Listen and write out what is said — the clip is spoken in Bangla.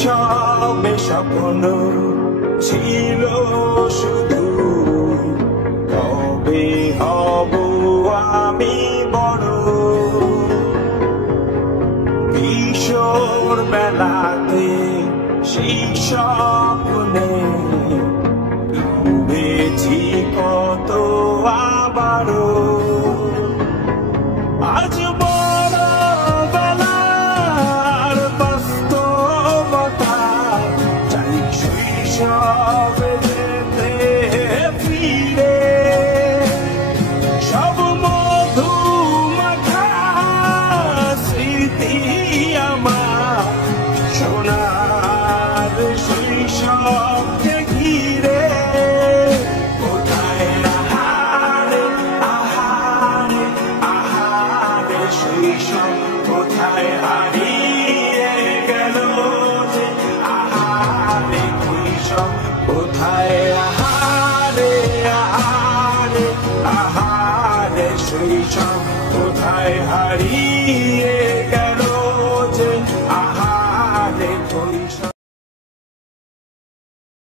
শৈশবে স্বপ্ন ছিল শুধু কবে হব আমি বড়। কিশোর বেলাতে সেই স্বপ্নে ডুবেছি কত আবারও। আজ বড় বেলার বাস্তবতা চাই শৈশবে যেতে ফিরে। সব মধু মাখা স্মৃতি আমার সোনার শৈশবকে ঘিরে। কোথায় আহারে আহারে আহারে শৈশব কোথায় হারিয়ে গেল যে আহারে শৈশব কোথায় আহারে আহারে আহারে শৈশব কোথায় হারিয়ে গেল।